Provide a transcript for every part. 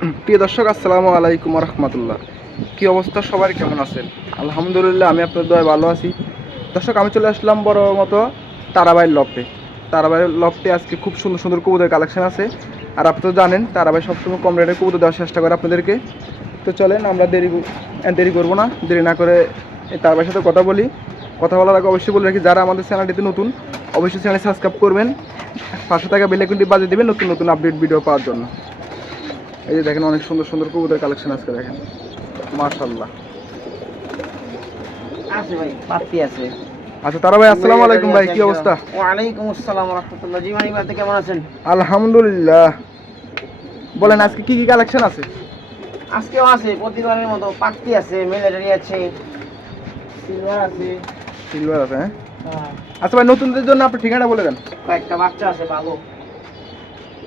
প্রিয় দর্শক, আসসালামু আলাইকুম রহমতুল্লাহ কি অবস্থা? সবার কেমন আছেন? আলহামদুলিল্লাহ, আমি আপনার দয় ভালো আছি। দর্শক, আমি চলে আসলাম বড় মতো তারাবাইয়ের লফটে। তারাবাইয়ের লফটে আজকে খুব সুন্দর সুন্দর কবুতরের কালেকশন আছে। আর আপনি তো জানেন, তারাবাই সবসময় কম রেটে কবুতর দেওয়ার চেষ্টা করে আপনাদেরকে। তো চলেন, আমরা দেরি দেরি করব না। দেরি না করে তারাবাইয়ের সাথে কথা বলি। কথা বলার আগে অবশ্যই বলে রাখি, যারা আমাদের চ্যানেলটিতে নতুন, অবশ্যই চ্যানেল সাবস্ক্রাইব করবেন। পাশে থাকা বেলাইকনটি বাজিয়ে দেবেন নতুন নতুন আপডেট ভিডিও পাওয়ার জন্য। এই যে দেখেন অনেক সুন্দর সুন্দর কবুতর কালেকশন আজকে দেখেন। মাশাল্লাহ আছে ভাই পাত্তি আছে। আচ্ছা তারা ভাই আসসালামু আলাইকুম ভাই কি অবস্থা? ওয়ালাইকুম আসসালাম রহমতুল্লাহ। জি ভাই আপনি কেমন আছেন? আলহামদুলিল্লাহ। বলেন আজকে কি কি কালেকশন আছে? আজকেও আছে প্রতিবারের মতো পাত্তি আছে মিলিটারি আছে সিলভার আছে। সিলভার আছে হ্যাঁ? হ্যাঁ, আচ্ছা ভাই নতুনদের জন্য আপনি ঠিকানা বলে দেন। কয়েকটা বাচ্চা আছে ভালো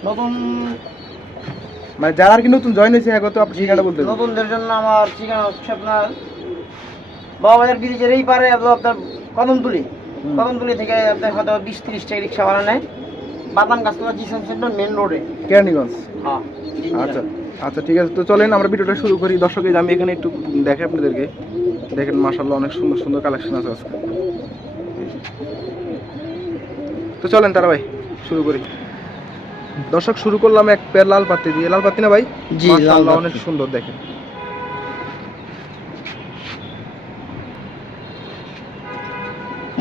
নতুন মানে যারা আর কি নতুন জয়েন হয়েছে এখন তো আপনি ঠিকানা বলতে নতুনদের জন্য আমার ঠিকানা হচ্ছে আপনার বাবাজার ব্রিজের এই পারে আপনার আপনার কদমতুলি। কদমতুলি থেকে আপনার হয়তো বিশ তিরিশ টাকা রিক্সা ভাড়া নেয়। বাদাম গাছতলা জিসন সেন্টার মেন রোডে কেরানীগঞ্জ? হ্যাঁ আচ্ছা আচ্ছা ঠিক আছে। তো চলেন আমরা ভিডিওটা শুরু করি। দর্শক আমি এখানে একটু দেখে আপনাদেরকে। দেখেন মাশাল্লাহ অনেক সুন্দর সুন্দর কালেকশন আছে আজকে। তো চলেন তারা ভাই শুরু করি। দর্শক শুরু করলাম এক পেয়ার লাল পাতি দিয়ে। লাল পাত্তি না ভাই? জি, লাল অনেক সুন্দর দেখেন।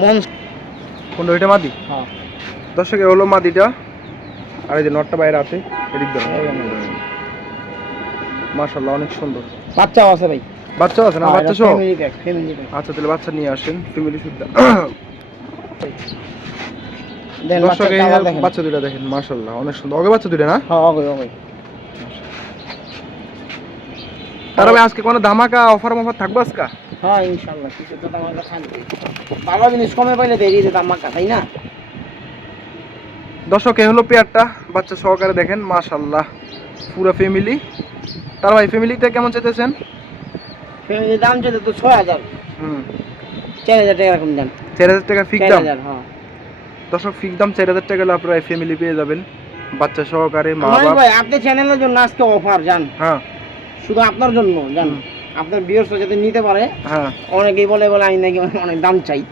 মন কোনটা ওইটা মাদি? হ্যাঁ। দর্শক এ হলো মাদিটা। আর এই যে নটটা বাইরে আছে এদিক ধরো মাশাল্লাহ অনেক সুন্দর। বাচ্চাও আছে ভাই। বাচ্চা আছে না? বাচ্চা সহ? আচ্ছা তাহলে বাচ্চা নিয়ে আসেন ফ্যামিলি সুদ্ধা দর্শক বাচ্চা এই বাচ্চা দুইটা দেখেন মাশাল্লাহ অনেক সুন্দর। ওকে বাচ্চা দুইটা না? হ্যাঁ ওকে ওকে। তার ভাই আজকে কোনো ধামাকা অফার মফার থাকবে আজকে? হ্যাঁ ইনশাআল্লাহ কিছু তো আমার থাকবে। ভালো জিনিস কমে পাইলে দেরি দিতে আমার তাই না? দর্শক এ হলো পেয়ারটা বাচ্চা সহকারে দেখেন মাশাল্লাহ পুরো ফ্যামিলি তার ভাই ফ্যামিলিটা কেমন চাইতেছেন? ফ্যামিলি দাম যেতে তো ছয় হাজার। হুম। চার হাজার টাকা এরকম দাম। চার হাজার টাকা ফিক্স দাম? হ্যাঁ। দর্শক ফিক্স দাম চার হাজার টাকা হলে আপনারা ফ্যামিলি পেয়ে যাবেন। বাচ্চা সহকারে মা বাপ। ভাই আপনি চ্যানেলের জন্য আজকে অফার জান। হ্যাঁ। শুধু আপনার জন্য জান। আপনার বিয়র্স যাতে নিতে পারে হ্যাঁ। অনেকেই বলে বলে আমি নাকি অনেক দাম চাই।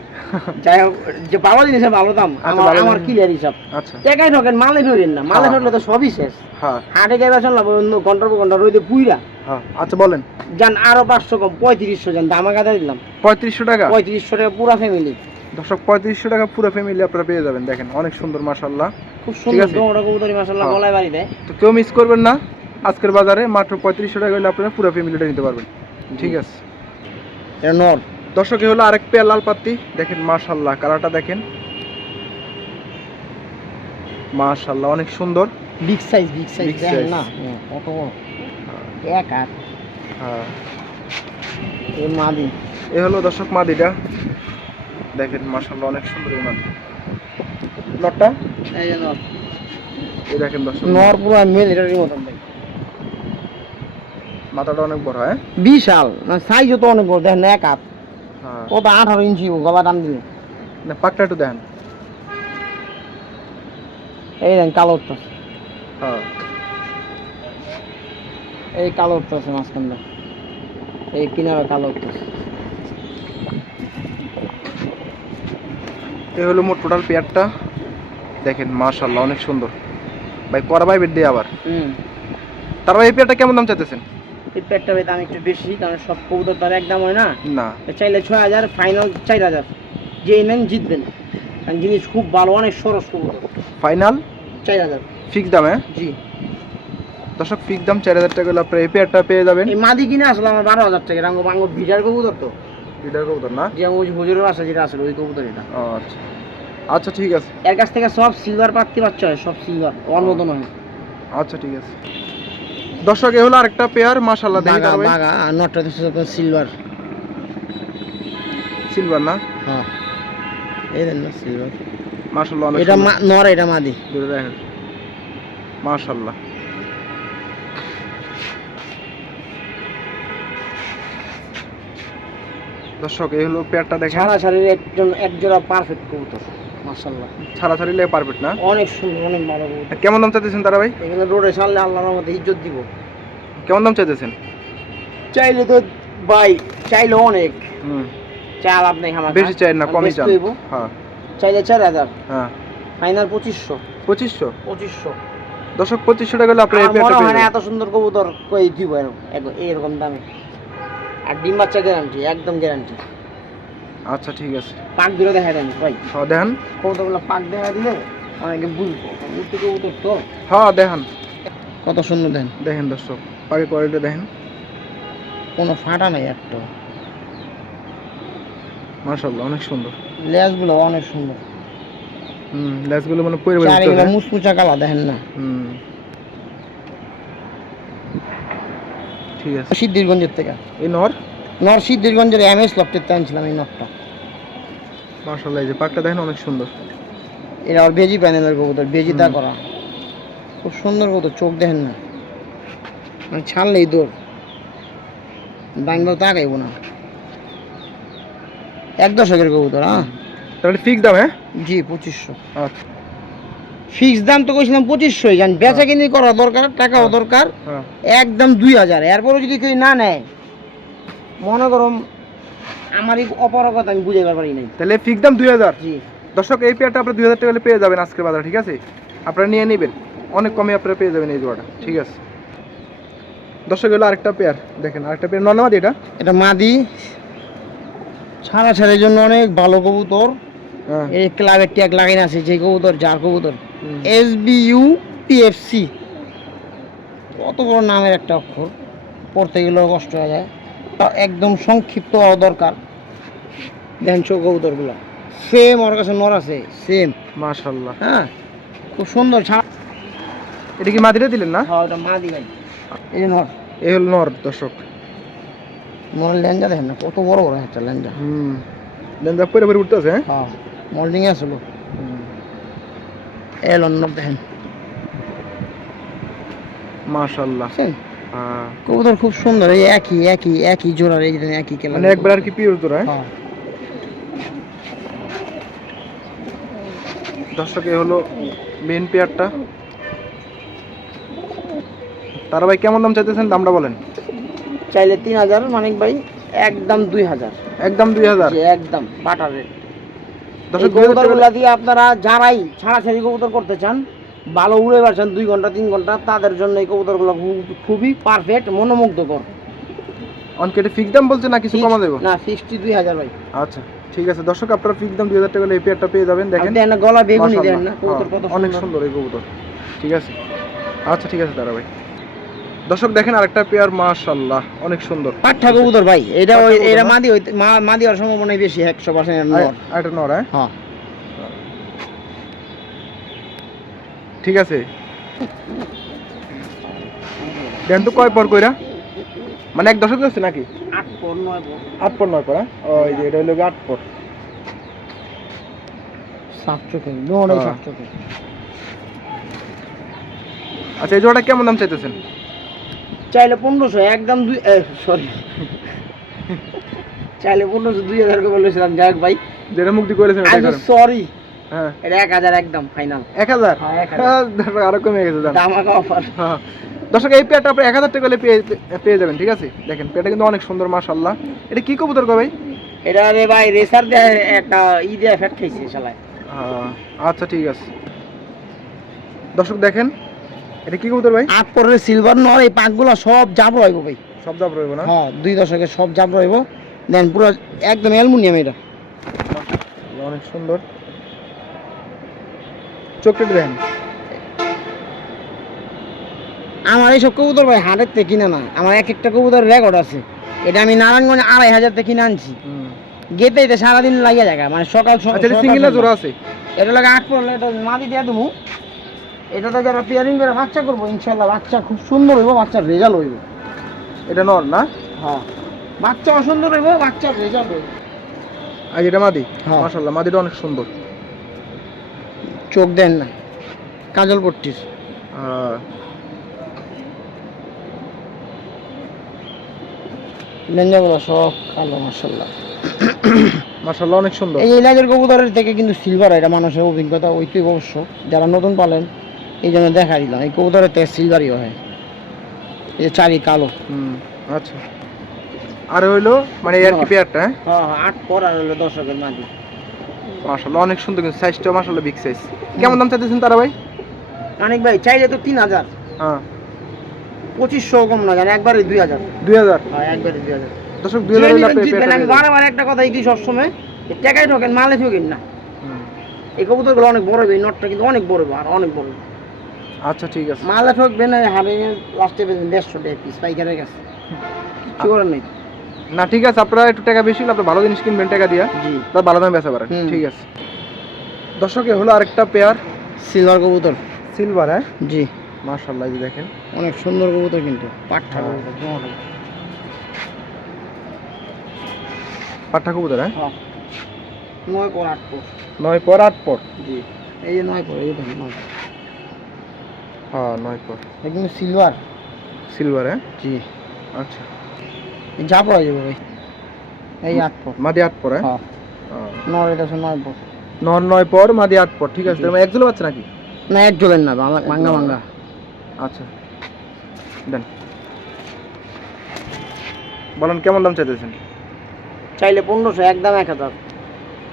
যাই হোক যে ভালো জিনিসের ভালো দাম আচ্ছা, আমার ক্লিয়ার হিসাব। আচ্ছা। টাকায় ঠকেন মালে ধরেন না। মালে হ্যাঁ, ধরলে তো সবই শেষ। হ্যাঁ। হাটে গাইবা চললাম অন্য ঘণ্টার পর ঘণ্টা রইতে পুইরা। হ্যাঁ আচ্ছা বলেন। যান আরও পাঁচশো কম পঁয়ত্রিশশো যান দামা কাদা দিলাম। পঁয়ত্রিশশো টাকা? পঁয়ত্রিশশো টাকা পুরা ফ্যামিলি দর্শক পঁয়ত্রিশশো টাকা পুরো ফ্যামিলি আপনারা পেয়ে যাবেন দেখেন অনেক সুন্দর মাশাল্লাহ খুব সুন্দর ডোমরা কবুতরি মাসাল্লাহ হ্যাঁ। গলায় বাড়ি দেয়। তো কেউ মিস করবেন না আজকের বাজারে মাত্র পঁয়ত্রিশশো টাকা হলে আপনারা পুরো ফ্যামিলিটা নিতে পারবেন। ঠিক আছে? এটা নর। দর্শক হলো আরেক পেয়ার লাল পাত্তি দেখেন মাশাল্লাহ কালারটা দেখেন। মাশাল্লাহ অনেক সুন্দর। বিগ সাইজ বিগ সাইজ না? হ্যাঁ, কত বড়? এক হাত হ্যাঁ। এই মাদি। এ হলো দর্শক মাদিটা। দেখেন মাশাল্লাহ অনেক সুন্দর এই মাদি নটটা এই যে নর এই দেখেন দর্শক। নর পুরো মিলিটারির মতন ভাই মাথাটা অনেক বড় হ্যাঁ? বিশাল। না সাইজও তো অনেক বড় দেখেন এক হাত। হ্যাঁ। আঠারো ইঞ্চি গলা টান দিলে। না পাকটা একটু দেখেন। এই কালো হ্যাঁ। এই কালো উঠতেছে মাঝখান দিয়ে। এই কিনারে কালো উঠতেছে। এই হলো মোট টোটাল পেয়ারটা। দেখেন মাশাল্লাহ অনেক সুন্দর। ভাই করা ভাই বেড দিয়ে আবার। হুম। তারপর এই পেয়ারটা কেমন দাম চাইতেছেন? এই পেটটা দাম একটু বেশি কারণ সব কবুতর তার এক দাম হয় না। না। চাইলে ছয় হাজার ফাইনাল চার হাজার। যেই নেন জিতবেন। কারণ জিনিস খুব ভালো অনেক সরস কবুতর। ফাইনাল চার হাজার। ফিক্স দাম হ্যাঁ? জি। দর্শক ফিক্স দাম চার হাজার টাকা হলে আপনারা এই পেয়ারটা পেয়ে যাবেন। এই মাদি কিনে আসলে আমার বারো হাজার টাকা রাঙ্গ বাঙ্গ ভিটার কবুতর তো। লিটার কবুতর না? যে ওই হুজুরের বাসা যেটা আসলে ওই কবুতর এটা। আচ্ছা। আচ্ছা ঠিক আছে। এর কাছ থেকে সব সিলভার পাত্তি বাচ্চা হয় সব সিলভার মতো নয়। আচ্ছা ঠিক আছে। দর্শক এ হলো আরেকটা পেয়ার মাশাল্লাহ দেখি বাগা তার বাগা আর নটটা দিচ্ছে সিলভার সিলভার না? হ্যাঁ। এই দেন না সিলভার মাশাল্লাহ এটা নর এটা মাদি। দুটো দর্শক এই হলো পেয়ারটা দেখেন। ছাড়া ছাড়ির একজন এক জোড়া পারফেক্ট কবুতর মাশাল্লাহ ছাড়া ছাড়িলে পারফেক্ট না? অনেক সুন্দর অনেক ভালো কবুতর। কেমন দাম চাইতেছেন তারা ভাই? এখানে রোডে ছাড়লে আল্লাহর মধ্যে ইজ্জত দিব। কেমন দাম চাইতেছেন? চাইলে তো ভাই চাইলে অনেক। হুম। চাল আপনি খামার বেশি চাই না কমই চান। হ্যাঁ। চাইলে চার হাজার। হ্যাঁ। ফাইনাল পঁচিশশো। পঁচিশশো? পঁচিশশো। দর্শক পঁচিশশো টাকা হলে আপনার আমার মনে হয়। এত সুন্দর কবুতর কই দিব এরকম এইরকম দামে। আর ডিম বাচ্চা গ্যারান্টি একদম গ্যারান্টি আচ্ছা ঠিক আছে। পাক দূরে দেখা দেন ভাই। হ্যাঁ দেখান। কবুতরগুলো পাক দেখা দিলে অনেকে বুঝব। উঠতে কবুতর তো। হ্যাঁ দেখান। কত সুন্দর দেন? দেখেন দর্শক পাখি কোয়ালিটি দেখেন। কোনো ফাটা নাই একটা। মাশাল্লাহ অনেক সুন্দর। লেজগুলো অনেক সুন্দর। হুম লেসগুলো মানে পরে পরে উঠতে চারিগুলো হবে। মুচমুচা কালা দেখেন না। হুম। ঠিক আছে। সিদ্ধিরগঞ্জের থেকে। এই নর? নর সিদ্ধিরগঞ্জের এম এস লফটের আনছিলাম এই নরটা। মাশাল্লাহ এই যে পাকটা দেখেন অনেক সুন্দর। এটা আর বেজি প্যানেলের কবুতর বেজিটা হুম। করা। খুব সুন্দর কবুতর চোখ দেখেন না। মানে ছাড়লেই দৌড়। ব্যাঙ্গল তাকাইব না। এক দশকের কবুতর হ্যাঁ? তাহলে ফিক্স দাম হ্যাঁ? জি পঁচিশশো। আচ্ছা। ফিক্স দাম তো কইছিলাম পঁচিশশোই জান বেচা কিনি করা দরকার টাকাও হ্যাঁ। দরকার হ্যাঁ। একদম দুই হাজার। এরপরে যদি কেউ না নেয় মনে করো আমারই অপারগতা আমি বুঝে পারি নাই। তাহলে ফিক্স দাম দুই হাজার? জি। দর্শক এই পেয়ারটা আপনার দুই হাজার টাকা পেয়ে যাবেন আজকের বাজারে ঠিক আছে? আপনারা নিয়ে নেবেন। অনেক কমে আপনারা পেয়ে যাবেন এই জোড়াটা ঠিক আছে? দর্শক হলো আরেকটা পেয়ার দেখেন আরেকটা পেয়ার নর্নামাদি এটা? এটা মাদি। ছাড়া ছাড়ের জন্য অনেক ভালো কবুতর। হ্যাঁ। এই ক্লাবের ট্যাগ লাগাই আছে যে কবুতর যার কবুতর। এস বি ইউ পিএফসি কত বড় নামের একটা অক্ষর? পড়তে গেলেও কষ্ট হয়ে যায়। তা একদম সংক্ষিপ্ত হওয়া দরকার। চোখ কবুতরগুলো। সেম ওর কাছে নর আছে সেম মাশাল্লাহ হ্যাঁ খুব সুন্দর এটা কি মাদিটা দিলেন না? হ্যাঁ ওটা মাদি ভাই। এই নর। এই হল নর দর্শক। নরের লেঞ্জা দেখেন না কত বড় বড় একটা লেঞ্জা হুম। লেন্দা পরে পরে উঠতে আছে হ্যাঁ হ্যাঁ মল্ডিং আসলো। এলো নর দেখেন। বুঝছেন হ্যাঁ। কবুতর খুব সুন্দর এই একই একই একই জোড়ার এই একই কেলা মানে একবার আর কি পিওর জোড়া হ্যাঁ? হ্যাঁ। দর্শক এ হলো মেন পেয়ারটা তারা ভাই কেমন দাম চাইতেছেন? দামটা বলেন। চাইলে তিন হাজার মানিক ভাই একদম দুই হাজার। একদম দুই হাজার? একদম বাটার রেট। দর্শক এই কবুতরগুলা দিয়ে আপনারা যারাই ছাড়াছাড়ি কবুতর করতে চান ভালো উড়ে পারছেন দুই ঘণ্টা তিন ঘণ্টা তাদের জন্য এই কবুতরগুলো খুবই পারফেক্ট মনোমুগ্ধকর। অনকেটে ফিক্স দাম বলছে না কিছু কমা দেবো? না ফিক্সটি দুই হাজার ভাই। আচ্ছা ঠিক আছে। দর্শক আপনারা ফিক্স দাম দুই হাজার টাকা হলে এই পেয়ারটা পেয়ে যাবেন দেখেন। গলা বেগুনি মাশাআল্লাহ, দেন না কবুতর হ্যাঁ, কত অনেক সুন্দর। এই কবুতর। ঠিক আছে। আচ্ছা ঠিক আছে তারা ভাই। দর্শক দেখেন আরেকটা পেয়ার মাশাল্লাহ অনেক সুন্দর। পাঠা কবুতর ভাই এটা ওই এটা মাদি হইতে মা- মাদি হওয়ার সম্ভাবনা বেশি একশো পার্সেন্ট আর- আরেকটা নর হ্যাঁ? হ্যাঁ। ঠিক আছে। দেন তো কয় পর কইরা? মানে এক দশক যাচ্ছে নাকি? আট পর নয় পর। আট পর নয় পর হ্যাঁ? ওই যে এটা হলো আট পর। সাত চোখে দোড়াই হ্যাঁ। সাত চোখে আচ্ছা এই জোড়াটা কেমন দাম চাইতেছেন? চাইলে পনেরোশো একদম দুই সরি চাইলে পনেরোশো দুই হাজার করে বলেছিলাম যাক ভাই। যেটা মুক্তি করেছেন সরি হ্যাঁ। এটা এক হাজার একদম ফাইনাল এক হাজার? হ্যাঁ। হ্যাঁ, আরও কমে গেছে দাম অফার হ্যাঁ। দর্শক এই পেয়ারটা আপনি এক হাজার টাকা পেয়ে পেয়ে যাবেন ঠিক আছে? দেখেন পেয়ারটা কিন্তু অনেক সুন্দর মাশাল্লাহ এটা কি কবুতর কবে এটা রে ভাই রেসার দেয় একটা ই দিয়ে ফ্যাট খাইছে শালায়। আচ্ছা ঠিক আছে। দর্শক দেখেন এটা কি কবুতর ভাই? আট পরের সিলভার নর এই পাকগুলো সব জাব রইব ভাই। সব দাম রইব না? হ্যাঁ দুই দশকের সব জাব রইব। দেন পুরো একদম অ্যালুমিনিয়াম এটা। অনেক সুন্দর। চোখটা একটু দেখেন আমার এইসব কবুতর ভাই হাটের থেকে কিনা না। আমার এক একটা কবুতর রেকর্ড আছে। এটা আমি নারায়ণগঞ্জ আড়াই হাজার থেকে কিনে আনছি। গেতে সারাদিন লাগিয়ে যায় মানে সকাল আচ্ছা সকাল সিঙ্গেল। জোড়া আছে? এটা লাগে আট পড়লে এটা মাদি দিয়ে দেবো এটা তো যারা পেয়ারিং করে বাচ্চা করব ইনশাল্লাহ বাচ্চা খুব সুন্দর হইব বাচ্চার রেজাল্ট হইব। এটা নর না? হ্যাঁ। বাচ্চা অসুন্দর হইব বাচ্চার রেজাল্ট হইব। আর এটা মাদি? হ্যাঁ। মাশাল্লাহ মাদিটা অনেক সুন্দর। চোখ দেন না কাজল পট্টির। লেঞ্জাগুলো সব কালো মাশাল্লাহ অনেক সুন্দর। এই এলাকার কবুতরের থেকে কিন্তু সিলভার এটা মানুষের অভিজ্ঞতা ওইটাই অবশ্য। যারা নতুন পালেন এই জন্য দেখা দিলাম। এই কবুতরের থেকে সিলভারই হয়। এই যে চারি কালো। হুম আচ্ছা। আর হইল মানে আর কি পেয়ারটা হ্যাঁ? হ্যাঁ হ্যাঁ আট পর আর হলো দর্শকের মাঝে। মাশাআল্লাহ অনেক সুন্দর কিন্তু সাইজটা মাশাআল্লাহ বিগ সাইজ কেমন দাম চাইতেছেন তারা ভাই? অনেক ভাই চাইলে তো তিন হাজার। হ্যাঁ। পঁচিশশো কম না জানি একবারে দুই হাজার। দুই হাজার? হ্যাঁ একবারে দুই হাজার। দর্শক দুই হাজার হইলে আমি বারবার একটা কথাই কি সবসময় টাকায় ঠকেন মালে ঠকেন না। এই কবুতরগুলো অনেক বড় হবে নটটা কিন্তু অনেক বড় আর অনেক বড়। আচ্ছা ঠিক আছে। মালে ঠকবেন এই হারে লাস্টে পেবেন দেড়শো টাকা পিস পাইকারের কাছে। কিছু করার নেই। না ঠিক আছে আপনারা একটু টাকা বেশি হলে আপনি ভালো জিনিস কিনবেন টাকা দিয়া। জি। তার ভালো দামে বেচা পারেন ঠিক আছে। দর্শক হলো আরেকটা পেয়ার সিলভার কবুতর। সিলভার হ্যাঁ? জি। মাশাআল্লাহ এই দেখেন। অনেক সুন্দর কবুতর কিন্তু। পাঠা হ্যাঁ। কবুতর পাঠা কবুতর। হ্যাঁ? হ্যাঁ। নয় পর আট পর। নয় পর আট পর। জি। এই যে নয় পর এই যে নয়। হ্যাঁ নয় পর। সিলভার সিলভার হ্যাঁ? জি। আচ্ছা। যা পাওয়া যাবে ভাই। এই আট পর। মাদি আট পর হ্যাঁ? হ্যাঁ। হ্যাঁ। নয় এটা নয় পর। নর নয় পর মাদি আট পর ঠিক আছে? জি। তার মানে একজনও নাকি? না এক জলের না বাংলা ভাঙ্গা ভাঙ্গা আচ্ছা। দেন। বলেন কেমন দাম চাইতেছেন? চাইলে পনেরোশো একদম এক হাজার।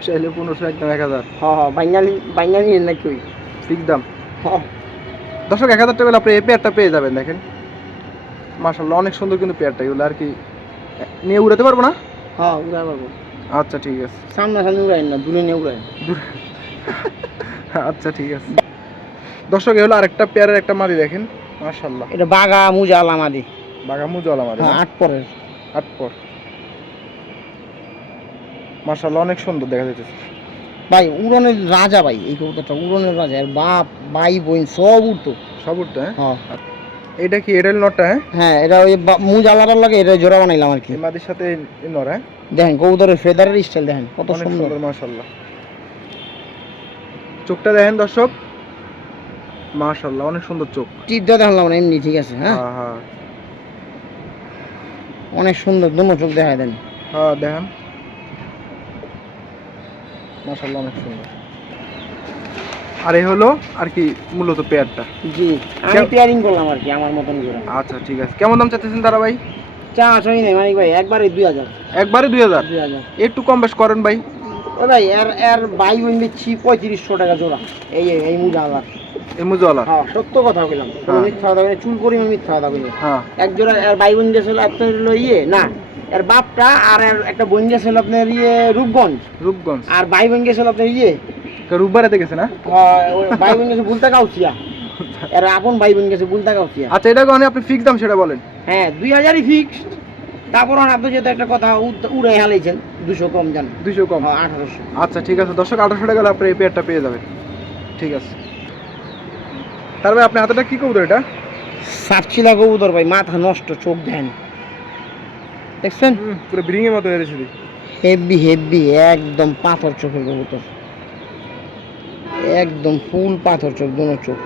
চাইলে পনেরোশো একদম এক হাজার। হ হ বাঙ্গালি বাঙ্গালি নাকি ওই? ঠিক দাম। হ দর্শক এক হাজার টাকা আপনি এই পেয়ারটা পেয়ে যাবেন দেখেন। মাশাল্লাহ অনেক সুন্দর কিন্তু পেয়ারটা এগুলো আর কি নিয়ে উড়াতে পারব না? হ্যাঁ উড়াই পারব। আচ্ছা ঠিক আছে। সামনে সামনে উড়াই না দূরে নিয়ে উড়াই। আচ্ছা ঠিক আছে। দর্শক এ হলো আরেকটা পেয়ারের একটা মাদি দেখেন। মাশাল্লাহ এটা বাগা মুজা আলামাদি বাগামু জল আমাদের হ্যাঁ আট পরের। আট পর। মাশাল্লাহ অনেক সুন্দর দেখা যাচ্ছে ভাই উড়নের রাজা ভাই এই কবুতরটা উড়নের রাজা এর বাপ ভাই বোন সব উড়তো। সব উঠতে হ্যাঁ? হ্যাঁ। এটা কি এডেল নটটা হ্যাঁ? হ্যাঁ এটা ওই মুজ আলাদার লাগে এটা জোড়া বানাইলাম আর কি। মাদির সাথে নর হ্যাঁ? দেখেন কবুতরের ফেদারের স্টাইল দেখেন কত সুন্দর। মাশাল্লাহ চোখটা দেখেন দর্শক। মাশাল্লাহ অনেক সুন্দর চোখ। টিপটা দেখলাম না এমনি ঠিক আছে হ্যাঁ হ্যাঁ। অনেক সুন্দর দুনো চোখ দেখায় দেন। হ্যাঁ দেখেন। মাশাল্লাহ অনেক সুন্দর। আর এই হলো আর কি মূলত পেয়ারটা? জি আমি পেয়ারিং করলাম আর কি আমার মতন করে। আচ্ছা ঠিক আছে। কেমন দাম চাইতেছেন তারা ভাই? চা আসই নেই মানিক ভাই একবারে দুই হাজার। একবারে দুই হাজার? দুই হাজার। একটু কম বেশ করেন ভাই। ও ভাই এর এর বাই বোন দিচ্ছি পঁয়ত্রিশশো টাকা জোড়া। এই এই- এই মুজা আলাদা এই মুজওয়ালা? হ্যাঁ সত্য কথা বললাম হ্যাঁ। মিথ্যা কথা চুল পরিমাণ মিথ্যা কথা বলি হ্যাঁ। এক জোড়া এর ভাই বোন গেছিল আপনার হলো ইয়ে না। এর বাপটা আর একটা বোন গেছিল আপনার ইয়ে রূপগঞ্জ। রূপগঞ্জ। আর ভাই বোন গেছিল আপনার ইয়ে। রূপবাড়িতে গেছে না? ভাই বোন গেছে বুলতা কাউচিয়া এর আপন ভাই বোন গেছে বুলতা কাউচিয়া আচ্ছা এটা কোন আপনি ফিক্স দাম সেটা বলেন। হ্যাঁ দুই হাজারই ফিক্সড তারপর আপনি যেহেতু একটা কথা উদ- উড়ে হালাইছেন দুশো কম জান। দুইশো কম। হ্যাঁ আঠারোশো। আচ্ছা ঠিক আছে। দর্শক আঠারোশো টাকা আপনি এই পেয়ারটা পেয়ে যাবেন। ঠিক আছে। তারপরে আপনি হাতেটা কি কবুতর এটা? সাতচিলা কবুতর ভাই মাথা নষ্ট চোখ দেন। দেখছেন? পুরো ব্রিঙের মতো হয়ে গেছে হেভি হেভি একদম পাথর চোখের কবুতর। একদম ফুল পাথর চোখ দুনো চোখ।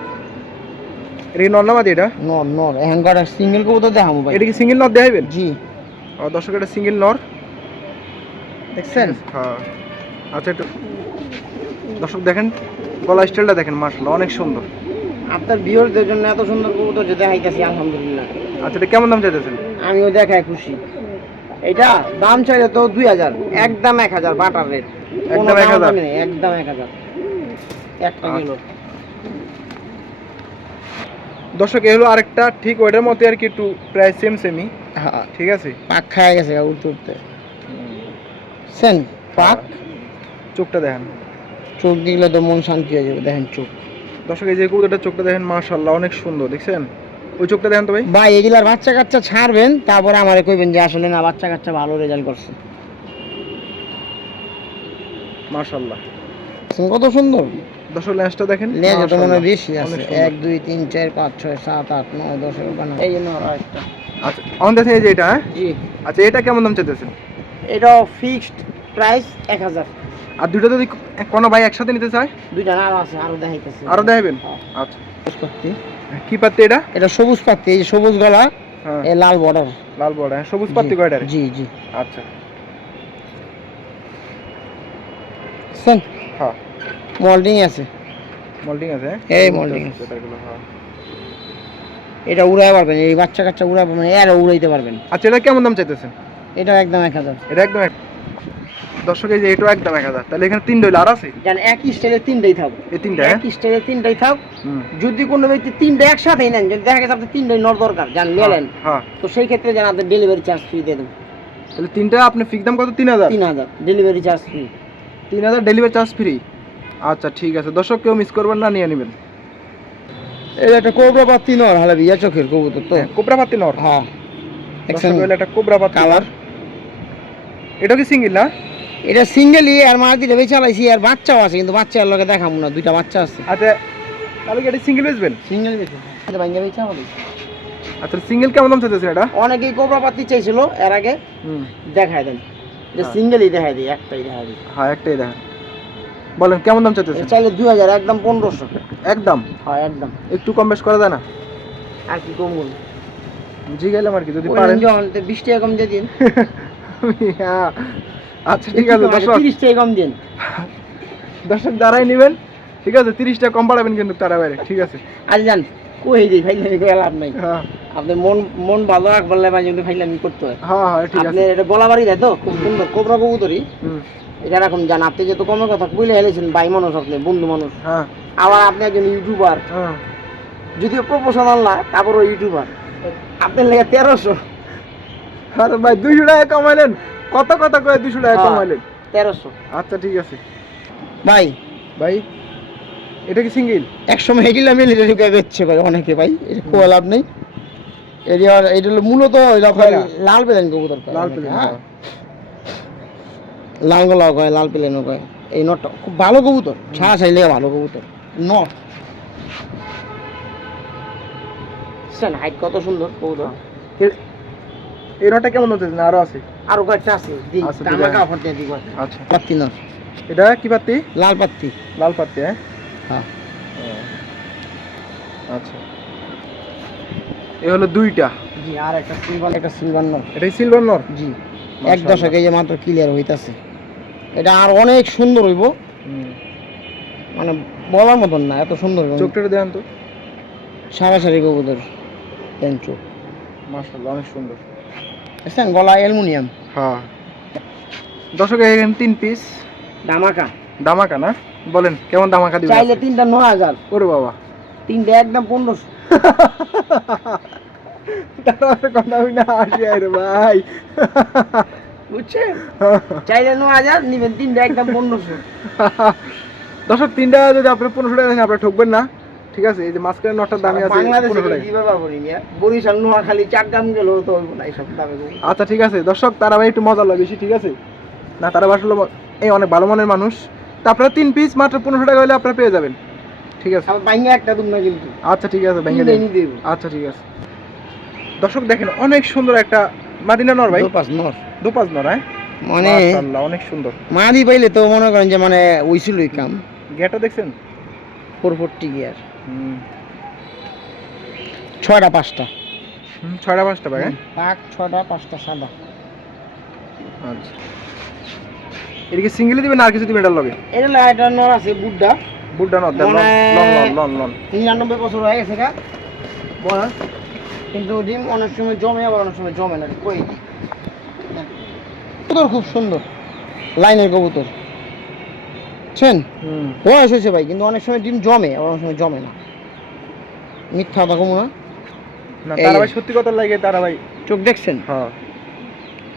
এটা কি নর্নামাদি এটা? নর নর। এখানকার সিঙ্গেল কবুতর দেখাবো ভাই? এটা কি সিঙ্গেল নর দেখাইবেন? জি। দর্শক এটা সিঙ্গেল নর। দেখছেন? হ্যাঁ। আচ্ছা একটু দর্শক দেখেন গলা স্টাইলটা দেখেন মার্শাল্লাহ অনেক সুন্দর। আপনার বিয়রদের জন্য এত সুন্দর কবুতর যে দেখাইতেছি আলহামদুলিল্লাহ। আচ্ছা এটা কেমন দাম চাইতেছেন? আমিও দেখায় খুশি। এটা দাম চাইলে তো দুই হাজার। একদম এক হাজার বাটার রেট। একদম 1000? একদম এক হাজার। একটা। কিলো দর্শক এ হলো আরেকটা ঠিক ওইটার মতো আর কি একটু প্রায় সেম সেমই হ্যাঁ ঠিক আছে? পাক খায় গেছে উঠতে উঠতে সেন পাক? চোখটা দেখেন। চোখ দিলে তো মন শান্তি হয়ে যাবে দেখেন চোখ। দর্শক এই যে কবুতরটা চোখটা দেখেন মাশাল্লাহ অনেক সুন্দর দেখছেন? ওই চোখটা দেখেন তো ভাই। ভাই এগুলার বাচ্চা কাচ্চা ছাড়বেন তারপরে আমারে কইবেন যে আসলে না বাচ্চা কাচ্চা ভালো রেজাল্ট করছে। মাশাল্লাহ কত সুন্দর। ল্যান্সটা দেখেন। মনে হয় বেশি আছে। এক দুই তিন চার পাঁচ ছয় সাত আট নয় দশ এগারো বারো এই জন্য আচ্ছা অন এই যে এটা হ্যাঁ? জি। আচ্ছা এটা কেমন দাম চাইতেছেন? এটাও ফিক্সড প্রাইস এক হাজার। আর দুটো যদি কোনো ভাই একসাথে নিতে চায়? দুইটা আরও আছে আরও দেখাইতেছে। আরও দেখাবেন হ্যাঁ। আচ্ছা। কি পাত্তি এটা? এটা সবুজ পাত্তি এই সবুজ গলা হ্যাঁ। এই লাল বর্ডার। লাল বড় হ্যাঁ সবুজ পাত্তি কয়টারে জি জি। আচ্ছা। বুঝছেন হ্যাঁ। মল্ডিং আছে। মল্টিং আছে হ্যাঁ? এই molding আছে। এটা উড়াই পারবেন এই বাচ্চা কাচ্চা উড়াই পারবেন এরও উড়াইতে পারবেন। আচ্ছা এটা কেমন দাম চাইতেছেন? এটা একদম এক হাজার। এটা একদম এক দর্শক এই যে এটাও একদম এক হাজার। তাহলে এখানে তিন ডইল আর আছে? জান একই স্টাইলের তিনটাই থাক। এই তিনটা হ্যাঁ? একই স্টাইলের তিনটাই থাক। যদি কোনো ব্যক্তি তিনটা একসাথেই নেন যদি দেখা গেছে আপনি তিনটাই নর দরকার জান মেলেন হ্যাঁ। তো সেই ক্ষেত্রে যেন আপনি ডেলিভারি চার্জ ফ্রি দিয়ে দেবেন তাহলে তিনটা আপনি ফিক্স দাম কত? তিন হাজার? তিন হাজার ডেলিভারি চার্জ ফ্রি তিন হাজার ডেলিভারি চার্জ ফ্রি আচ্ছা ঠিক আছে। দর্শক কেউ মিস করবেন না নিয়ে নেবেন। এই একটা কোবরা পাতি নর হালে বিয়া চোখের কবুতর তো। কোবরা পাতি নর। হ্যাঁ। একটা কোবরা পাতি কালার এটা কি সিঙ্গেল না? এটা সিঙ্গেলই আর মার দিলে বেশি চালাইছি আর বাচ্চাও আছে কিন্তু বাচ্চার লগে দেখাবো না দুইটা বাচ্চা আছে। আচ্ছা তাহলে কি এটা সিঙ্গেল বেচবেন? সিঙ্গেল বেশি ভাঙ্গা বেচা আমাদের আচ্ছা সিঙ্গেল কেমন দাম চাইতেছেন এটা? অনেকেই কোবরা পাতি চাইছিল এর আগে হুম। দেখায় দেন। এটা হ্যাঁ। সিঙ্গেলই দেখায় দিই একটাই দেখায় দিই। হ্যাঁ একটাই দেখেন বলেন কেমন দাম চাইতেছেন? চাইলে দুই হাজার একদম পনেরোশো। একদম? হ্যাঁ একদম। একটু কম বেশ করা যায় না? আর কি কম বলব? জি গেলাম আর কি যদি পারেন। বিশ টাকা কম দিয়ে দিন। হ্যাঁ। আচ্ছা ঠিক আছে দর্শক। তিরিশ টাকা কম দিন। দর্শক দাঁড়াই নেবেন ঠিক আছে তিরিশটা কম পাঠাবেন কিন্তু তারা বাইরে ঠিক আছে। আর যান কই দিই ফাইলামি করে লাভ নাই। হ্যাঁ। আপনার মন মন ভালো রাখবার লাগে মাঝে মধ্যে ফাইলামি করতে হয়। হ্যাঁ হ্যাঁ ঠিক আছে। আপনার এটা বলা বাড়ি দেয় তো খুব সুন্দর কোবরা কবুতরি এটা এরকম জান আপনি যেহেতু কমের কথা কইলে হেলেছেন ভাই মানুষ আপনি বন্ধু মানুষ। হ্যাঁ। আবার আপনি একজন ইউটিউবার। হ্যাঁ। যদিও প্রফেশনাল না তারপরও ইউটিউবার। আপনার লেগে তেরোশো। আরে ভাই দুইশো টাকা কমাইলেন। কত কত করে দুশো টাকা হ্যাঁ। কমাইলেন? তেরোশো। আচ্ছা ঠিক আছে। ভাই। ভাই এটা কি সিঙ্গেল? একসময় এগুলা মিলিটারি ঢুকে বেচছে ভাই অনেকে ভাই এটা কোয়া লাভ নেই। এটা এটা হলো মূলত এটা হয় লাল পেলেন কবুতর লাল পেলেন হ্যাঁ। লাল গোলাও কয় লাল পেলেনও কয়। এই নটটা খুব ভালো কবুতর ছাড়া চাইলে ভালো কবুতর। নট। হাইট কত সুন্দর কবুতর? এই নটা কেমন হচ্ছে? না আরও আছে? আরও কয়েকটা আছে। আমার দিবেন। কাপড় দিয়ে দিব। আচ্ছা। পাত্তি নট এটা কি পাত্তি লাল পাত্তি লাল পাত্তি হ্যাঁ? হ্যাঁ। ও, আচ্ছা। এ হলো দুইটা। জি আর একটা সিলভার একটা সিলভার নট এটাই সিলভার নর? জি। এক মাশাআল্লাহ। দশকে যে মাত্র ক্লিয়ার হইতাছে। এটা আর অনেক সুন্দর হইব। মানে বলার মতন না এত সুন্দর হইবো। চোখটা দেন তো। সারাসারি কবুতর দেন চোখ। মাশাআল্লাহ অনেক সুন্দর। বুঝছেন? গলা অ্যালুমিনিয়াম। হ্যাঁ। দর্শক এখানে তিন পিস দামাকা দামাকা না? বলেন কেমন দামাকা দিবেন চাইলে তিনটা ন হাজার। ওরে বাবা। তিনটা একদম পনেরোশো। তারপরে কথা হই না আসি আরে ভাই। বুঝছেন? চাইলে ন হাজার নিবেন তিনটা একদম পনেরোশো। দর্শক তিনটা যদি আপনি পনেরোশো টাকা আপনারা ঠকবেন না। ঠিক আছে? এই যে মাঝখানে নটার দামে আছে দিবে বরিশাল নোয়াখালী চারগ্রাম গেলেও তো হইব না এইসব দামে আচ্ছা ঠিক আছে। দর্শক তারা ভাই একটু মজা লাগে বেশি ঠিক আছে? না তারা আসলে এই অনেক ভালো মনের মানুষ। তা আপনারা তিন পিস মাত্র পনেরোশো টাকা হলে আপনারা পেয়ে যাবেন। ঠিক আছে? বাইঙ্গা একটা দুম না কিন্তু। আচ্ছা ঠিক আছে ভেঙে দিন। আচ্ছা ঠিক আছে। দর্শক দেখেন অনেক সুন্দর একটা মাদিনা নর ভাই। দোপাস নর। দুপাঁচ নর হ্যাঁ? মানে অনেক সুন্দর। মাদি পাইলে তো মনে করেন যে মানে ওইছিলই কাম। গেটা দেখছেন? Four forty gear. ছয়টা পাঁচটা। ছয়টা পাঁচটা হ্যাঁ পাক ছয়টা পাঁচটা সাদা আচ্ছা। এদিকে সিঙ্গেলি দিবেন আর কিছু দিবেন এটার লগে? এটা না এটা নর আছে বুড্ডা। বুড্ডা নর লন লন লন লন নিরানব্বই বছর হয়ে গেছে গা বয়স। কিন্তু ডিম অনেক সময় জমে আবার অনেক সময় জমে না কই? কবুতর খুব সুন্দর লাইনের কবুতর। বুঝছেন? বয়স হয়েছে ভাই কিন্তু অনেক সময় ডিম জমে অনেক সময় জমে না। মিথ্যা কথা কমু না। না তারা ভাই সত্যি কথা লাগে তারা ভাই চোখ দেখছেন? হ্যাঁ।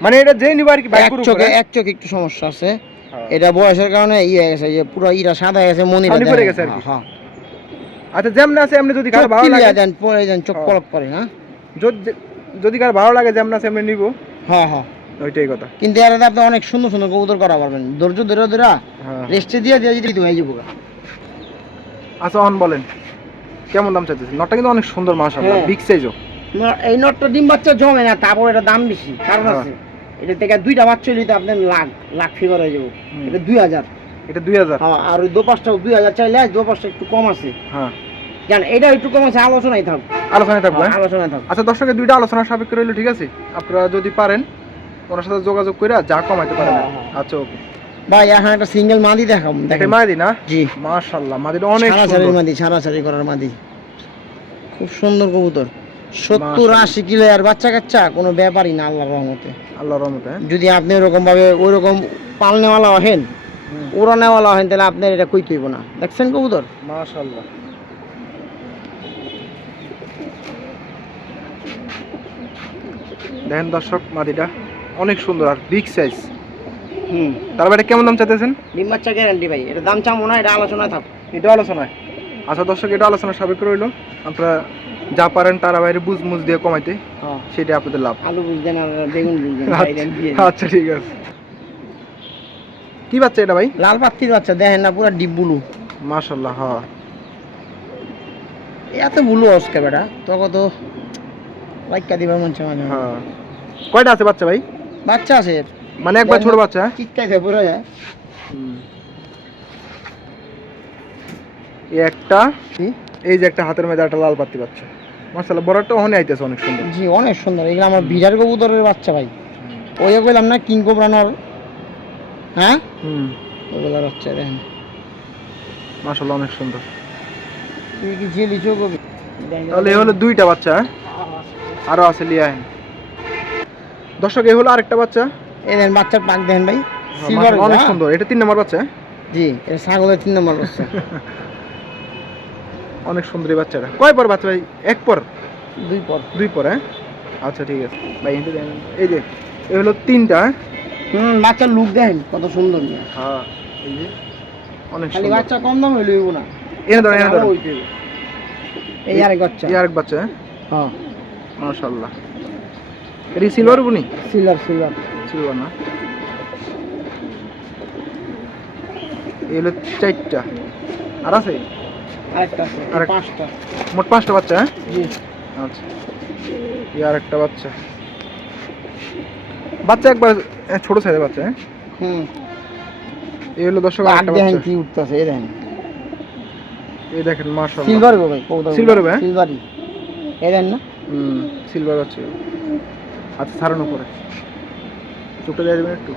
মানে এটা যে নিবা আর কি এক চোখে এক চোখে একটু সমস্যা আছে। হ্যাঁ। এটা বয়সের কারণে ইয়ে হয়ে গেছে যে পুরো ইরা সাদা হয়ে গেছে ছানি পড়ে গেছে আর কি। হ্যাঁ আচ্ছা যেমন আছে এমনি যদি কারও ভালো লাগে দেন পরে দেন চোখ হ্যাঁ। পলক করে হ্যাঁ। যদি- যদি কারও ভালো লাগে যেমন আছে এমনি নিব। হ্যাঁ হ্যাঁ। ওইটাই কথা। কিন্তু এর আপনি অনেক সুন্দর সুন্দর কবুতর করা পারবেন। ধৈর্য ধরে ধরে হ্যাঁ। রেস্টে দিয়ে দিয়ে যদি হয়ে যাব আচ্ছা অন বলেন। কেমন দাম চাইতেছেন নটটা কিন্তু অনেক সুন্দর মাশাআল্লাহ। হ্যাঁ। বিগ সাইজও এই নটটা ডিম বাচ্চা জমে না তারপর এটা দাম বেশি। কারণ হ্যাঁ। আছে এটা থেকে দুইটা বাচ্চা নিতে আপনার লাখ লাখ ফিগার হয়ে যাব। এটা দুই হাজার। এটা দুই হাজার? হ্যাঁ আর ওই দু পাঁচটাও দুই হাজার চাইলে দু পাঁচটা একটু কম আছে। হ্যাঁ। জান এটা একটু কম আছে আলোচনায় থাক। আলোচনায় থাকব হ্যাঁ? আলোচনায় থাক। আচ্ছা দর্শকের দুইটা আলোচনা সাপেক্ষ রইল ঠিক আছে? আপনারা যদি পারেন ওনার সাথে যোগাযোগ করে যা কমাইতে হ্যাঁ, হ্যাঁ। আচ্ছা ওকে। ভাই এখন একটা সিঙ্গেল মাদি দেখাম দেখেন। মাদি না? জি। মাশাআল্লাহ মাদিটা অনেক মাদি ছাড়াছাড়ি করার মাদি। খুব সুন্দর কবুতর। সত্তর আশি কিলো আর বাচ্চা কাচ্চা কোনো ব্যাপারই না আল্লাহর রহমতে। আল্লাহর রহমতে হ্যাঁ? যদি আপনি ওরকম ভাবে ওই রকম পালনেওয়ালা হেন। উড়ানেওয়ালা হেন তাহলে আপনার এটা কই তুইব না। দেখছেন কবুতর? মাশাআল্লাহ। দেখেন দর্শক মাদিটা। অনেক সুন্দর আর বিগ সাইজ হুম। তার বাইরে কেমন দাম চাইতেছেন? ডিম বাচ্চা গ্যারান্টি ভাই এটা দাম চামো না এটা আলোচনায় থাক। এটা আলোচনায়। আচ্ছা দর্শক এটা আলোচনা সাবেক রইল। আপনারা যা পারেন তারা বাইরে বুঝ মুজ দিয়ে কমাইতে হ্যাঁ। সেটা আপনাদের লাভ। আলু বুঝদেন আর বেগুন বুঝদেন আচ্ছা আচ্ছা, ঠিক আছে। কি বাচ্চা এটা ভাই? লাল পাত্তির বাচ্চা দেখেন না পুরো ডিপ ব্লু মাশাল্লাহ হ্যাঁ। এত ব্লু অস্কার বেটা তোকে তো বাইকা দিবার মন চায় মাঝে। হ্যাঁ। কয়টা আছে বাচ্চা ভাই? বাচ্চা আছে মানে একবার ছোট বাচ্চা? চিৎকার খেয়ে পড়ে যায়। এই একটা? এই যে একটা হাতের মধ্যে একটা লাল পাতি বাচ্চা মাশাল্লাহ বড়টা ওখানে আইতেছে অনেক সুন্দর। জি অনেক সুন্দর। এগুলো আমার বিরার কবুতরের বাচ্চা ভাই। ওই কইলাম না কিং কোবরানোর হ্যাঁ? হুম। ওগুলোর বাচ্চা দেখেন। মাশাল্লাহ অনেক সুন্দর। তুই কি জেলি চোখ তাহলে এই হলো দুইটা বাচ্চা হ্যাঁ? আরও আছে লিয়াহেন। দর্শক এই হলো আরেকটা বাচ্চা। এই দেখেন বাচ্চার পাক দেখেন ভাই। হ্যাঁ, সিলভার অনেক সুন্দর এটা তিন নম্বর বাচ্চা। হ্যাঁ? জি এটা ছাগলের তিন নম্বর বাচ্চা। অনেক সুন্দর বাচ্চাটা। কয় পর বাচ্চা ভাই? এক পর? দুই পর। দুই পর হ্যাঁ? আচ্ছা ঠিক আছে। ভাই। এই যে এই হলো তিনটা। হ্যাঁ? হুম বাচ্চার লুক দেখেন কত সুন্দর হ্যাঁ এই যে অনেক খালি সুন্দর। বাচ্চা কম দাম হইলে না। এনে ধরেন এনে ধরেন এই আরেক বাচ্চা। এই আরেক বাচ্চা হ্যাঁ? হ্যাঁ। মাশাআল্লাহ। এটা সিলভার বুনি? সিলভার সিলভার সিলভার না? এই হলো চারটা। আর আছে? আরেকটা পাঁচটা। মোট পাঁচটা বাচ্চা হ্যাঁ? জি। আচ্ছা। এই আর একটা বাচ্চা। বাচ্চা একবার এ, ছোট সাইজের বাচ্চা হ্যাঁ? হুম। এই হলো দর্শক আরেকটা বাচ্চা। কি উঠতেছে এই দেখেন। এই দেখেন মাশাআল্লাহ। সিলভার গো ভাই Silver হ্যাঁ? সিলভারই এই দেখেন না? হুম সিলভার বাচ্চা আচ্ছা ছাড়ানো করে। চোখটা দিয়ে দেবেন একটু?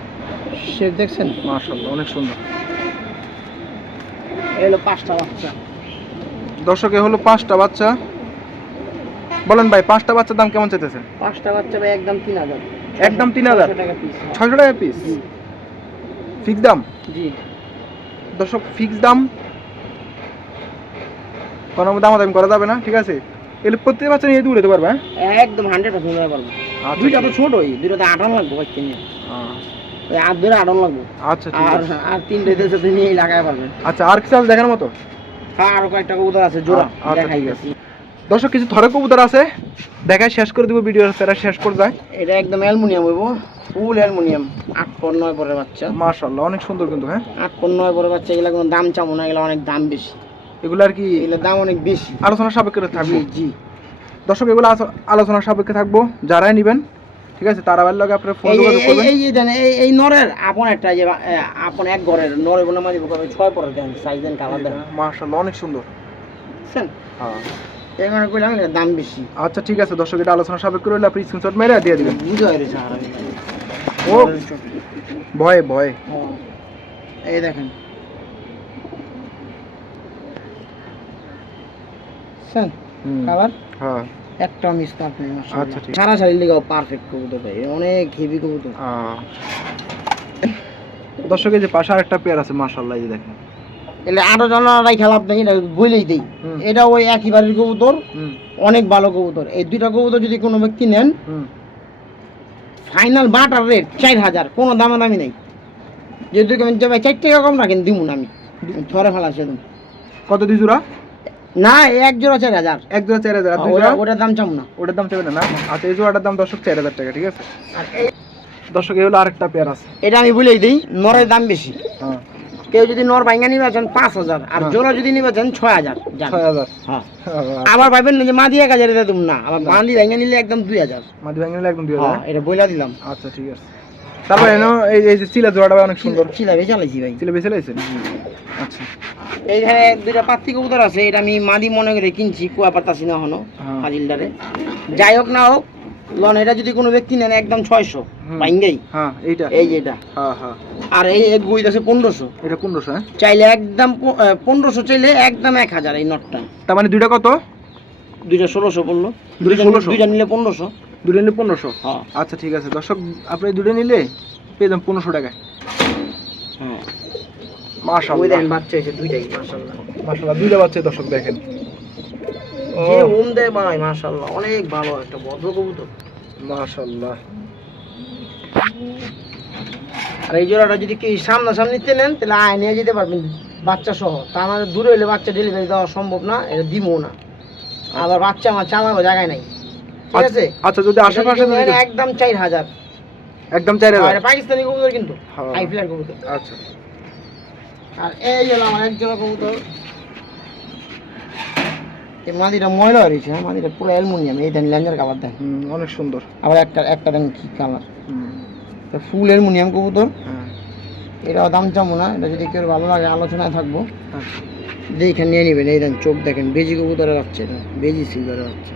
সে দেখছেন? মাশাআল্লাহ অনেক সুন্দর। এই হলো পাঁচটা বাচ্চা। দর্শকে হলো পাঁচটা বাচ্চা। বলেন ভাই পাঁচটা বাচ্চার দাম কেমন চাইতেছেন? পাঁচটা বাচ্চা ভাই একদম তিন হাজার। একদম 3000? টাকা পিস ছয়শো টাকা পিস ফিক্স দাম? জি। দর্শক ফিক্স দাম? কোনো দামাদামি করা যাবে না ঠিক আছে? এগুলো প্রত্যেক বাচ্চা নিয়ে উড়ে দিতে পারবে হ্যাঁ? একদম হান্ড্রেড পার্সেন্ট পারব। আচ্ছা, দুইটা তো ঠিক ছোটই দুইটা তো আটান লাগবো বাচ্চা নিয়ে। ওই আট ধরে আটান লাগবো। আচ্ছা আর আর তিনটে তো নিয়েই লাগাই পারবেন আচ্ছা আর কিছু আছে দেখার মতো? হ্যাঁ আরও কয়েকটা কবুতর আছে জোড়া আচ্ছা, দেখাই গেছি। দর্শক কিছু থরে কবুতর আছে দেখায় শেষ করে দিব ভিডিও তারা শেষ করে যায় এটা একদম অ্যালুমিনিয়াম হইব ফুল অ্যালুমিনিয়াম আট পর নয় পরের বাচ্চা। মাশাআল্লাহ অনেক সুন্দর কিন্তু হ্যাঁ? আট পর নয় পরের বাচ্চা এগুলো কোনো দাম চামো না এগুলো অনেক দাম বেশি। এগুলো আর কি দাম অনেক বেশি। আলোচনা সাপেক্ষে থাকব। জি দর্শক এগুলো আস- আলোচনা সাপেক্ষে থাকব। যারাই নেবেন ঠিক আছে তারা বাইর লগে আপনার ফোন যোগাযোগ এই- করবেন। এই এই দেন এই এই নরের আপন একটা যে আপন এক ঘরের নরের বোনা মাঝে বোকা ছয় পরের দেন সাইজ দেন কালার দেন। মাশাআল্লাহ অনেক সুন্দর। বুঝছেন? হ্যাঁ। এই মানে কইলাম এটার দাম বেশি। আচ্ছা ঠিক আছে দর্শক এটা আলোচনা সাপেক্ষে রইলে আপনি স্ক্রিনশট মেরে দিয়ে দিবেন। বুঝে আর ও ভয়ে ভয়ে। এই দেখেন। বুঝছেন? কালার হ্যাঁ। একটা মিস আচ্ছা, ঠিক। সারা লিগাও পারফেক্ট কবুতর ভাই অনেক হেভি কবুতর। যে পাশে আরেকটা পেয়ার আছে মাশাআল্লাহ এই দেখেন। এলে আরও জনারাই খেলা আপনি এটা বইলেই দেই। এটা ওই একই বাড়ির কবুতর অনেক ভালো কবুতর। এই দুইটা কবুতর যদি কোনো ব্যক্তি নেন ফাইনাল বাটার রেট চার হাজার কোনো দামে দামি নেই। যদি চার টাকা কম রাখেন দিব না আমি ধরে ফেলা সেদিন কত দুই জোড়া না এক জোড়া চার হাজার। এক জোড়া চার হাজার। ওটার দাম চাম না। ওটার দাম চাইবে না আচ্ছা এই জোড়াটার দাম দর্শক চার হাজার টাকা ঠিক আছে? দর্শক এই হলো আরেকটা পেয়ার আছে। এটা আমি বলেই দিই নরের দাম বেশি। হ্যাঁ। কেউ যদি নর বাইঙ্গা নিবে চান পাঁচ হাজার। আর হ্যাঁ। জোড়া যদি নিবে চান ছয় হাজার। হ্যাঁ। আবার পাইবেন না যে মা দিয়ে এক হাজার এটা তুমি না। আবার বাঙালি বাইঙ্গা নিলে একদম দুই হাজার। মাদি ভাঙে নিলে একদম দুই হাজার হ্যাঁ এটা বইলা দিলাম। আচ্ছা ঠিক আছে। তারপরে এই যে চিলা জোড়াটা অনেক সুন্দর। চিলাবে চালাইছি ভাই। চিলা বেছে লাইছেন? আচ্ছা। এইখানে দুইটা পাত্তি কবুতর আছে এটা আমি মাদি মনে করে কিনছি কুয়া পাতাছি না হনো হ্যাঁ। হাজিলদারে। যাই হোক না হোক লন এটা যদি কোনো ব্যক্তি নেন একদম ছয়শো হুম। বাইঙ্গাই হ্যাঁ এইটা। এই যে এটা। হ্যাঁ আর এই এক গুইত আছে পনেরোশো। এটা পনেরোশো হ্যাঁ? চাইলে একদম পনেরোশো চাইলে একদম এক হাজার এই নটটা। তার মানে দুইটা কত? দুইটা ষোলোশো পড়ল। দুইটা 1600? দুইটা নিলে পনেরোশো। দুটো নিলে পনেরোশো? আচ্ছা ঠিক আছে। দর্শক আপনি দুটো নিলে পেয়ে যাবেন পনেরোশো টাকায়। হ্যাঁ। দেখেন বাচ্চা এসে দুইটাই মাশাল্লাহ মাশাল্লাহ দুইটা বাচ্চা দর্শক দেখেন। যে ওম দেয় ভাই মাশাল্লাহ অনেক ভালো একটা ভদ্র কবুতর। মাশাল্লাহ আর এই জোড়াটা যদি সামনাসামনিতে নেন তাহলে আয় নিয়ে যেতে পারবেন বাচ্চা সহ তা আমাদের দূরে হলে বাচ্চা ডেলিভারি দেওয়া সম্ভব না এটা দিবো না। আবার বাচ্চা আমার চালানো জায়গায় নাই। ঠিক আছে? আচ্ছা যদি আশেপাশে একদম চার হাজার। একদম চার হাজার। পাকিস্তানি কবুতর কিন্তু হ্যাঁ। হাই ফ্লার কবুতর। আচ্ছা। আর এই হলো আমার এক জোড়া কবুতর। এই মাদিটা ময়লা হয়েছে হ্যাঁ মাদিটা পুরো অ্যালুমিনিয়াম এই দেন ল্যাঞ্জার কালার দেন। অনেক সুন্দর। আবার একটা একটা দেন কি কালার। ফুল অ্যালুমিনিয়াম কবুতর। হ্যাঁ। এটাও দাম চামো না এটা যদি কেউ ভালো লাগে আলোচনায় থাকব। আচ্ছা দেখে নিয়ে নেবেন এই দেন চোখ দেখেন বেজি কবুতরের বাচ্চা এটা বেজি সিলভারের বাচ্চা।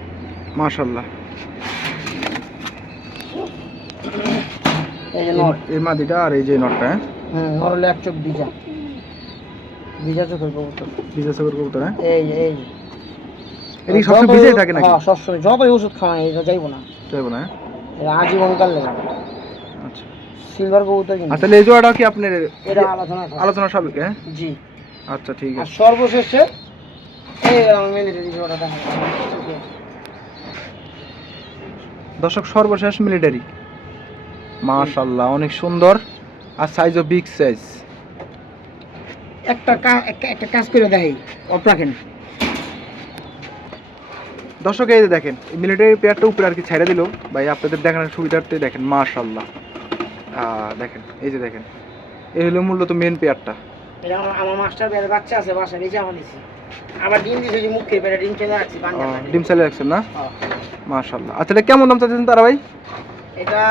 মাশাল্লাহ। এই যে নর এই মাদিটা আর এই যে নটটা হ্যাঁ? হুম নর এক চোখ বিজা বিজা চোখের কবুতর। বিজয় সাগর কবুতর হ্যাঁ? এই এই যে। এদিকে সবসময় যতই- থাকে নাকি? হ্যাঁ সবসময়। যতই ওষুধ খাওয়াই এটা যাইবো না। যাইবো না হ্যাঁ? এটা আজীবনকাল লেগে আচ্ছা। সিলভার কবুতর কিন্তু। আচ্ছা এই জোড়াটা কি আপনার এটা আলোচনা আলোচনা হ্যাঁ? জি। আচ্ছা ঠিক আছে। সর্বশেষে এই মিলিটারি দেখা দর্শক সর্বশেষ মিলিটারি মাশাল্লাহ অনেক সুন্দর। আর সাইজও বিগ সাইজ একটা একটা একটা কাজ করে দেখাই অফ রাখেন। দর্শক এই যে দেখেন মিলিটারি পেয়ারটা উপরে আর কি ছেড়ে দিল। ভাই আপনাদের দেখানোর সুবিধার্থে দেখেন মাশাল্লাহ আহ, দেখেন এই যে দেখেন এই হলো মূলত মেন পেয়ারটা আমার আমার মাস্টার বেড়ে বাচ্চা আছে বাসায় নিচে আমার দিছি আবার ডিম দিছে যে মুখে বেড়ে ডিম চলে রাখছি ডিম সাইলে রাখছেন না? মাশাল্লাহ আচ্ছা এটা কেমন দাম চাচ্ছেন তারা ভাই? এটা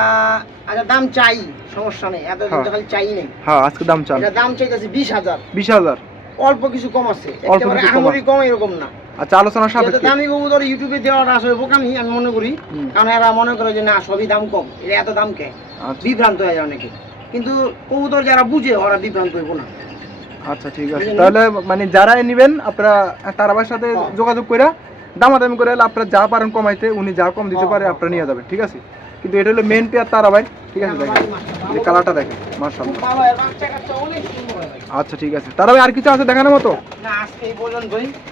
আচ্ছা দাম চাই। সমস্যা নেই এত হ্যাঁ। খালি চাই নেই। হ্যাঁ আজকে দাম চান। এটা দাম চাইতেছে বিশ হাজার। বিশ হাজার? অল্প কিছু কম আছে অল্প একেবারে কিছু কম কম এরকম না। আচ্ছা আলোচনা যেহেতু সাপেক্ষে। দামি কবুতর ইউটিউবে আসলে বোকামি আমি মনে করি। কারণ এরা মনে করে যে না সবই দাম কম। এটা এত দাম কে? আচ্ছা। বিভ্রান্ত হয়ে যায় অনেকে। কিন্তু কবুতর যারা বুঝে ওরা বিভ্রান্ত হইব না। আচ্ছা ঠিক আছে। তাহলে মানে যারাই নেবেন আপনারা তারাবার সাথে হ্যাঁ। যোগাযোগ করে দামাদামি করে আপনারা যা পারেন কমাইতে উনি যা কম দিতে হ্যাঁ, পারে আপনারা নিয়ে যাবেন ঠিক আছে? কিন্তু এটা হলো মেন পেয়ার তারাবাই ঠিক আছে দেখেন। এই যে কালারটা দেখেন মার্শাল্লাহ ভাই। আচ্ছা ঠিক আছে। তারাবাই আর কিছু আছে দেখানোর মতো? না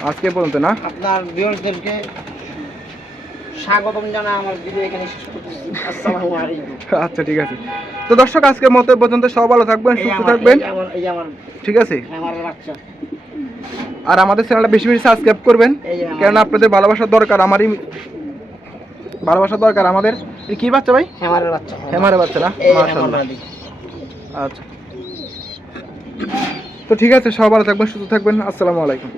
আজকে পর্যন্ত না? আপনার ভিউয়ারদেরকে স্বাগতম জানা আমার ভিডিও এখানে শেষ করতেছি। আসসালামু আলাইকুম। আচ্ছা ঠিক আছে। তো দর্শক আজকের মতো পর্যন্ত সব ভালো থাকবেন সুস্থ থাকবেন। ঠিক আছে? আর আমাদের চ্যানেলটা বেশি বেশি সাবস্ক্রাইব করবেন। কেননা আপনাদের ভালোবাসার দরকার আমারই ভালোবাসার দরকার আমাদের। কি বাচ্চা ভাই? হেমারের বাচ্চা। হেমারে বাচ্চা না মাশাআল্লাহ। আচ্ছা। তো ঠিক আছে সবার ভালো থাকবেন সুস্থ থাকবেন। আসসালামু আলাইকুম।